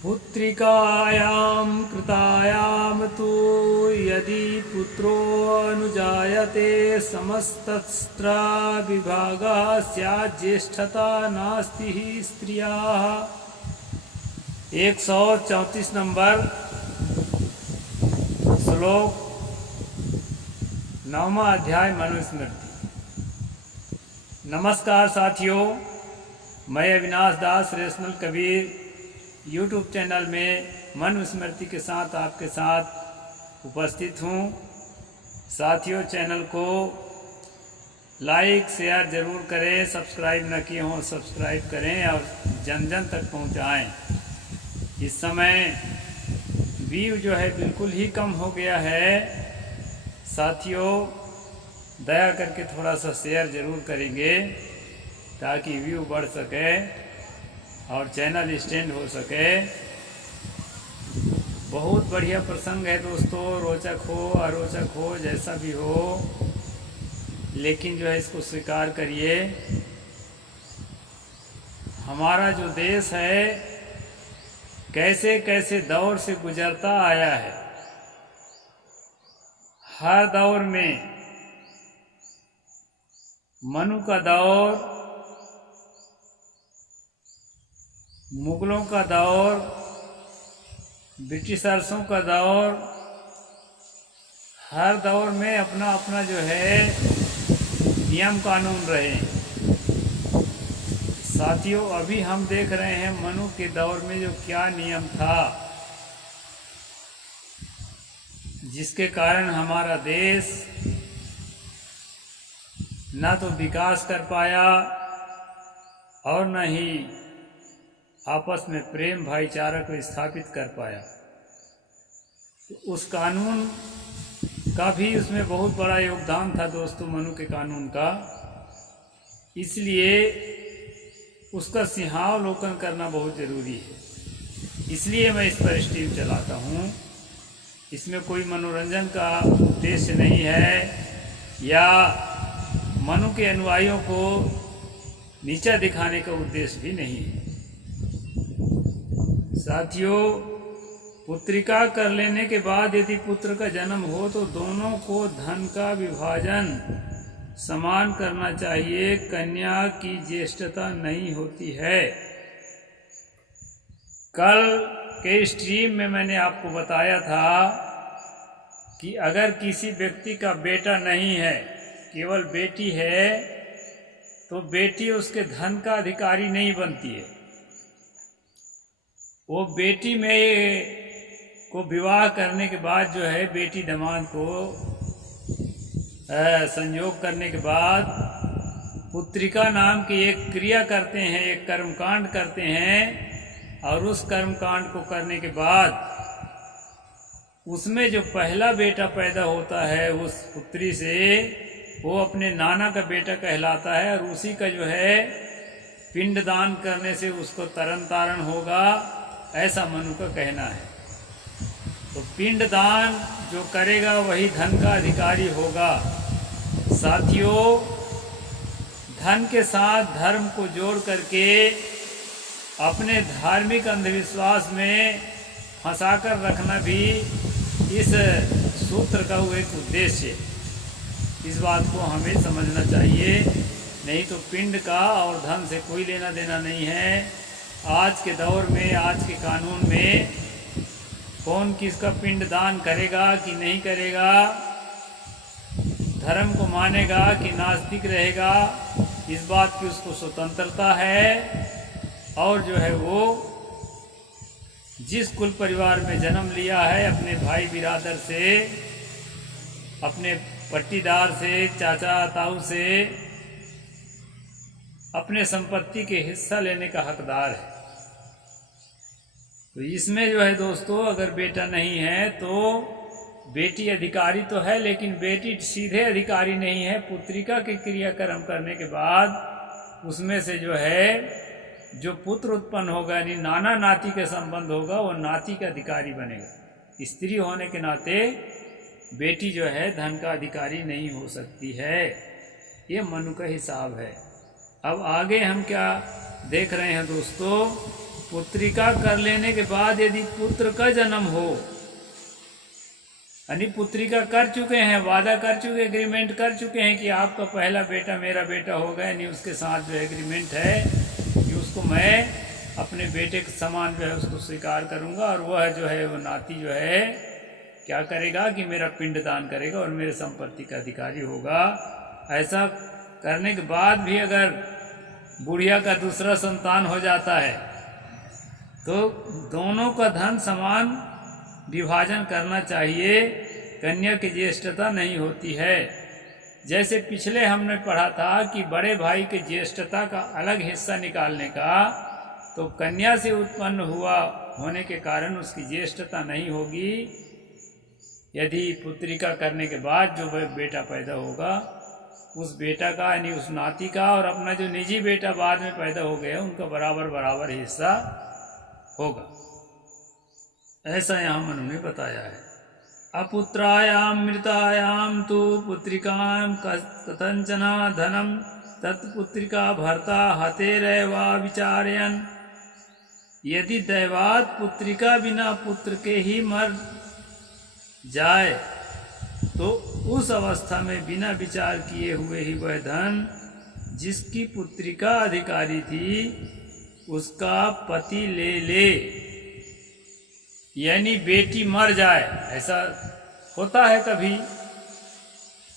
पुत्रिकायां कृतायां तु यदि पुत्रोऽनुजायते समस्तस्त्र विभागः स्यात् ज्येष्ठता नास्ति हि स्त्रियाः। 134 नंबर श्लोक 9वां अध्याय मनुस्मृति। नमस्कार साथियों, मैं अविनाश दास रेशनल कबीर यूट्यूब चैनल में मनुस्मृति के साथ आपके साथ उपस्थित हूँ। साथियों, चैनल को लाइक शेयर ज़रूर करें, सब्सक्राइब न किए हों सब्सक्राइब करें और जन जन तक पहुँचाएँ। इस समय व्यू जो है बिल्कुल ही कम हो गया है। साथियों, दया करके थोड़ा सा शेयर ज़रूर करेंगे ताकि व्यू बढ़ सके और चैनल स्टैंड हो सके। बहुत बढ़िया प्रसंग है दोस्तों, रोचक हो अरोचक हो जैसा भी हो, लेकिन जो है इसको स्वीकार करिए। हमारा जो देश है कैसे कैसे दौर से गुजरता आया है। हर दौर में मनु का दौर, मुगलों का दौर, ब्रिटिशर्सों का दौर, हर दौर में अपना अपना जो है नियम कानून रहे। साथियों, अभी हम देख रहे हैं मनु के दौर में जो क्या नियम था, जिसके कारण हमारा देश ना तो विकास कर पाया और न ही आपस में प्रेम भाईचारा को स्थापित कर पाया। तो उस कानून का भी उसमें बहुत बड़ा योगदान था दोस्तों, मनु के कानून का। इसलिए उसका सिंहावलोकन करना बहुत ज़रूरी है। इसलिए मैं इस पर स्ट्रीम चलाता हूँ। इसमें कोई मनोरंजन का उद्देश्य नहीं है या मनु के अनुयायियों को नीचा दिखाने का उद्देश्य भी नहीं है। साथियों, पुत्रिका कर लेने के बाद यदि पुत्र का जन्म हो तो दोनों को धन का विभाजन समान करना चाहिए। कन्या की ज्येष्ठता नहीं होती है। कल के स्ट्रीम में मैंने आपको बताया था कि अगर किसी व्यक्ति का बेटा नहीं है, केवल बेटी है, तो बेटी उसके धन का अधिकारी नहीं बनती है। वो बेटी में को विवाह करने के बाद जो है बेटी दामाद को संयोग करने के बाद पुत्रिका नाम की एक क्रिया करते हैं, एक कर्मकांड करते हैं। और उस कर्मकांड को करने के बाद उसमें जो पहला बेटा पैदा होता है उस पुत्री से, वो अपने नाना का बेटा कहलाता है और उसी का जो है पिंडदान करने से उसको तरन तारण होगा, ऐसा मनु का कहना है। तो पिंडदान जो करेगा वही धन का अधिकारी होगा। साथियों, धन के साथ धर्म को जोड़ करके अपने धार्मिक अंधविश्वास में फंसाकर रखना भी इस सूत्र का एक उद्देश्य है। इस बात को हमें समझना चाहिए। नहीं तो पिंड का और धन से कोई लेना देना नहीं है। आज के दौर में, आज के कानून में कौन किसका पिंड दान करेगा कि नहीं करेगा, धर्म को मानेगा कि नास्तिक रहेगा, इस बात की उसको स्वतंत्रता है। और जो है वो जिस कुल परिवार में जन्म लिया है, अपने भाई बिरादर से, अपने पट्टीदार से, चाचा ताऊ से अपने संपत्ति के हिस्सा लेने का हकदार है। तो इसमें जो है दोस्तों, अगर बेटा नहीं है तो बेटी अधिकारी तो है, लेकिन बेटी सीधे अधिकारी नहीं है। पुत्रिका की क्रियाक्रम करने के बाद उसमें से जो है जो पुत्र उत्पन्न होगा, यानी नाना नाती का संबंध होगा, वो नाती का अधिकारी बनेगा। स्त्री होने के नाते बेटी जो है धन का अधिकारी नहीं हो सकती है। ये मनु का हिसाब है। अब आगे हम क्या देख रहे हैं दोस्तों, पुत्रिका कर लेने के बाद यदि पुत्र का जन्म हो, यानी पुत्रिका कर चुके हैं, वादा कर चुके, एग्रीमेंट कर चुके हैं कि आपका पहला बेटा मेरा बेटा होगा, यानी उसके साथ जो एग्रीमेंट है कि उसको मैं अपने बेटे के समान जो है उसको स्वीकार करूंगा, और वह जो है वो नाती जो है क्या करेगा कि मेरा पिंडदान करेगा और मेरे संपत्ति का अधिकारी होगा। ऐसा करने के बाद भी अगर बुढ़िया का दूसरा संतान हो जाता है तो दोनों का धन समान विभाजन करना चाहिए, कन्या की ज्येष्ठता नहीं होती है। जैसे पिछले हमने पढ़ा था कि बड़े भाई के ज्येष्ठता का अलग हिस्सा निकालने का, तो कन्या से उत्पन्न हुआ होने के कारण उसकी ज्येष्ठता नहीं होगी। यदि पुत्रिका करने के बाद जो बेटा पैदा होगा उस बेटा का, यानी उस नाती का और अपना जो निजी बेटा बाद में पैदा हो गया उनका बराबर बराबर हिस्सा होगा। ऐसा यहाँ मनु ने बताया है। अपुत्रायाम मृतायाम तो पुत्रिकां कथंचना धनम तत्पुत्रिका भर्ता हतेरैवा विचारयन्। यदि दैवात पुत्रिका बिना पुत्र के ही मर जाए तो उस अवस्था में बिना विचार किए हुए ही वह धन जिसकी पुत्रिका अधिकारी थी उसका पति ले ले, यानी बेटी मर जाए। ऐसा होता है कभी,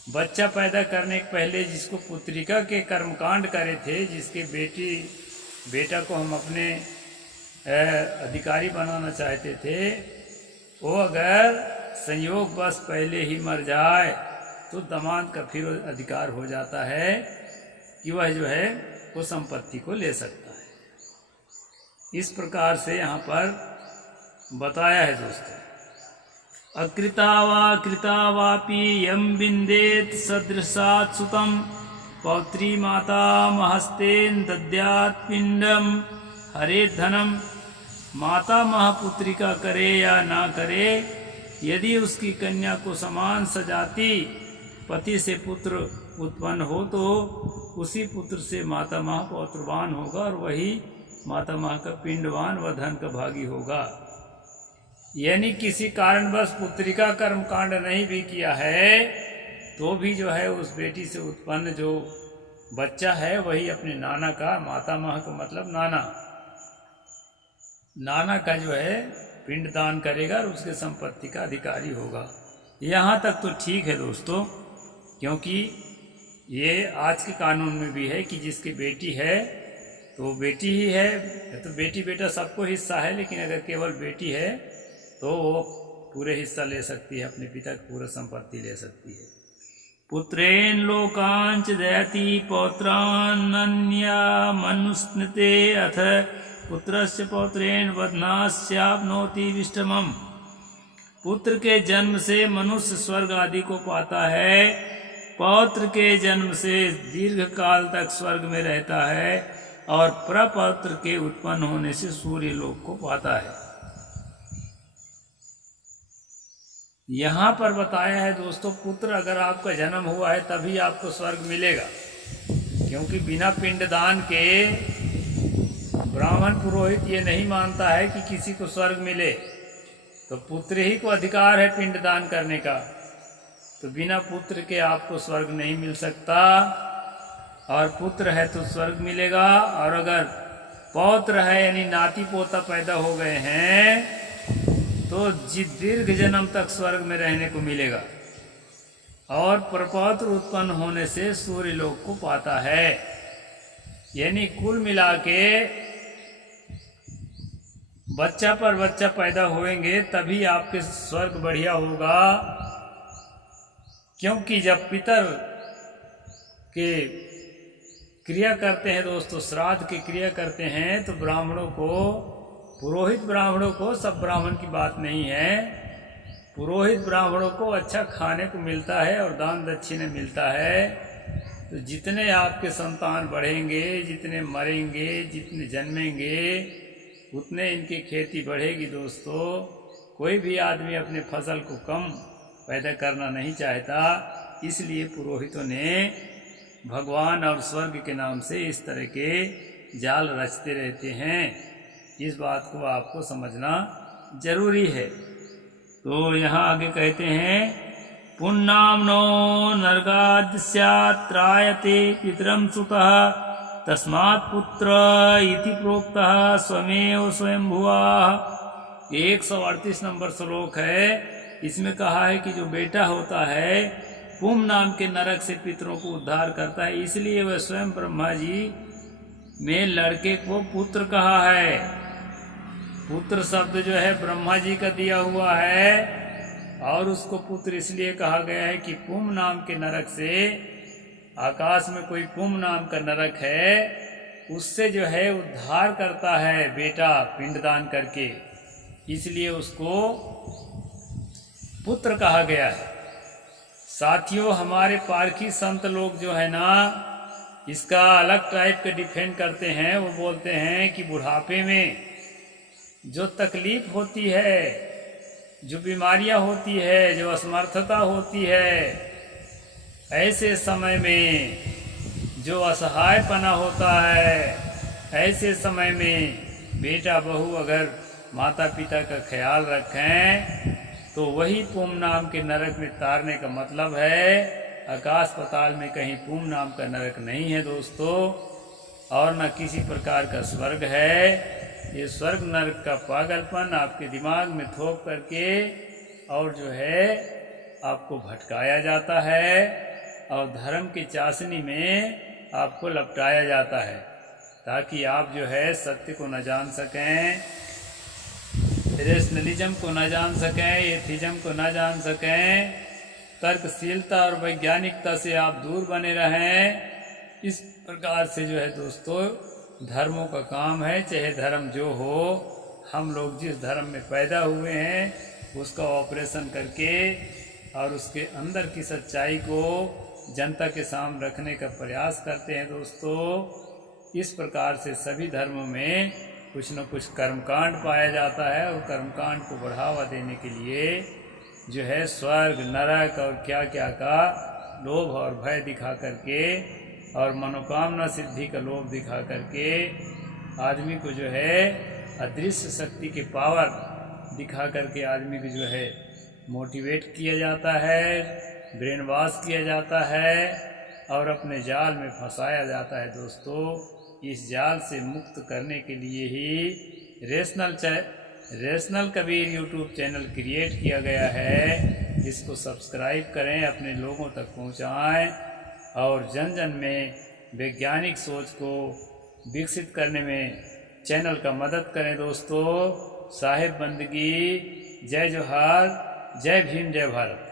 बच्चा पैदा करने के पहले जिसको पुत्रिका के कर्मकांड करे थे, जिसके बेटा को हम अपने अधिकारी बनाना चाहते थे, वो अगर संयोग बस पहले ही मर जाए तो दामाद का फिर अधिकार हो जाता है कि वह जो है वो संपत्ति को ले सकता है। इस प्रकार से यहाँ पर बताया है दोस्तों। अकृता वा कृता वापि यम बिंदेत सदृशात् सुतम पौत्री माता महस्तेन दद्यात् पिंडम हरे धनम। माता महापुत्रिका करे या ना करे, यदि उसकी कन्या को समान सजाती पति से पुत्र उत्पन्न हो तो उसी पुत्र से माता मह पौत्रवान होगा और वही माता मह का पिंडवान व धन का भागी होगा। यानी किसी कारणवश पुत्रिका कर्मकांड नहीं भी किया है तो भी जो है उस बेटी से उत्पन्न जो बच्चा है वही अपने नाना का, माता मह का मतलब नाना का जो है पिंडदान करेगा और उसके संपत्ति का अधिकारी होगा। यहाँ तक तो ठीक है दोस्तों, क्योंकि ये आज के कानून में भी है कि जिसकी बेटी है तो बेटी ही है, तो बेटी बेटा सबको हिस्सा है, लेकिन अगर केवल बेटी है तो वो पूरे हिस्सा ले सकती है, अपने पिता की पूरा संपत्ति ले सकती है। पुत्रेण लोकांच दयति पौत्रान्नन्या मनुस्मृते अथ पुत्रस्य पौत्रेण वदनास्याप्नोति विष्टमम्। पुत्र के जन्म से मनुष्य स्वर्ग आदि को पाता है, पौत्र के जन्म से दीर्घ काल तक स्वर्ग में रहता है और प्रपौत्र के उत्पन्न होने से सूर्य लोक को पाता है। यहाँ पर बताया है दोस्तों, पुत्र अगर आपका जन्म हुआ है तभी आपको स्वर्ग मिलेगा, क्योंकि बिना पिंडदान के ब्राह्मण पुरोहित ये नहीं मानता है कि किसी को स्वर्ग मिले, तो पुत्र ही को अधिकार है पिंडदान करने का, तो बिना पुत्र के आपको स्वर्ग नहीं मिल सकता। और पुत्र है तो स्वर्ग मिलेगा, और अगर पौत्र है यानी नाती पोता पैदा हो गए हैं तो दीर्घ जन्म तक स्वर्ग में रहने को मिलेगा, और प्रपौत्र उत्पन्न होने से सूर्य लोक को पाता है। यानी कुल मिला के बच्चा पर बच्चा पैदा होंगे तभी आपके स्वर्ग बढ़िया होगा, क्योंकि जब पितर के क्रिया करते हैं दोस्तों, श्राद्ध की क्रिया करते हैं, तो ब्राह्मणों को, पुरोहित ब्राह्मणों को, सब ब्राह्मण की बात नहीं है, पुरोहित ब्राह्मणों को अच्छा खाने को मिलता है और दान दक्षिणा मिलता है। तो जितने आपके संतान बढ़ेंगे, जितने मरेंगे, जितने जन्मेंगे, उतने इनकी खेती बढ़ेगी दोस्तों। कोई भी आदमी अपने फसल को कम पैदा करना नहीं चाहता, इसलिए पुरोहितों ने भगवान और स्वर्ग के नाम से इस तरह के जाल रचते रहते हैं। इस बात को आपको समझना जरूरी है। तो यहाँ आगे कहते हैं पुण्नाम्नो नरकाद्यस्यात्रायते पितरं सुतः तस्मात् पुत्र इति प्रोक्तः स्वमेव स्वयंभुवः। 138 नंबर श्लोक है। इसमें कहा है कि जो बेटा होता है पुम नाम के नरक से पितरों को उद्धार करता है, इसलिए वह स्वयं ब्रह्मा जी में लड़के को पुत्र कहा है। पुत्र शब्द जो है ब्रह्मा जी का दिया हुआ है और उसको पुत्र इसलिए कहा गया है कि पुम नाम के नरक से, आकाश में कोई पुम नाम का नरक है, उससे जो है उद्धार करता है बेटा पिंडदान करके, इसलिए उसको पुत्र कहा गया है। साथियों, हमारे पारखी संत लोग जो है ना, इसका अलग टाइप का डिफेंड करते हैं। वो बोलते हैं कि बुढ़ापे में जो तकलीफ होती है, जो बीमारियां होती है, जो असमर्थता होती है, ऐसे समय में जो असहायपना होता है, ऐसे समय में बेटा बहू अगर माता पिता का ख्याल रखें तो वही पुम नाम के नरक में तारने का मतलब है। आकाश पाताल में कहीं पुम नाम का नरक नहीं है दोस्तों, और न किसी प्रकार का स्वर्ग है। ये स्वर्ग नरक का पागलपन आपके दिमाग में थोप करके और जो है आपको भटकाया जाता है और धर्म की चाशनी में आपको लपटाया जाता है, ताकि आप जो है सत्य को न जान सकें, रेशनलिज्म को न जान सकें, एथिज्म को न जान सकें, तर्कशीलता और वैज्ञानिकता से आप दूर बने रहें। इस प्रकार से जो है दोस्तों धर्मों का काम है, चाहे धर्म जो हो। हम लोग जिस धर्म में पैदा हुए हैं उसका ऑपरेशन करके और उसके अंदर की सच्चाई को जनता के सामने रखने का प्रयास करते हैं दोस्तों। इस प्रकार से सभी धर्मों में कुछ न कुछ कर्मकांड पाया जाता है और कर्मकांड को बढ़ावा देने के लिए जो है स्वर्ग नरक और क्या क्या का लोभ और भय दिखा करके और मनोकामना सिद्धि का लोभ दिखा करके आदमी को जो है अदृश्य शक्ति के पावर दिखा करके आदमी को जो है मोटिवेट किया जाता है, ब्रेन वॉश किया जाता है और अपने जाल में फंसाया जाता है दोस्तों। इस जाल से मुक्त करने के लिए ही rational Kabir YouTube channel create किया गया है। इसको सब्सक्राइब करें, अपने लोगों तक पहुंचाएं और जन जन में वैज्ञानिक सोच को विकसित करने में चैनल का मदद करें दोस्तों। साहिब बंदगी, जय जोहार, जय भीम, जय भारत।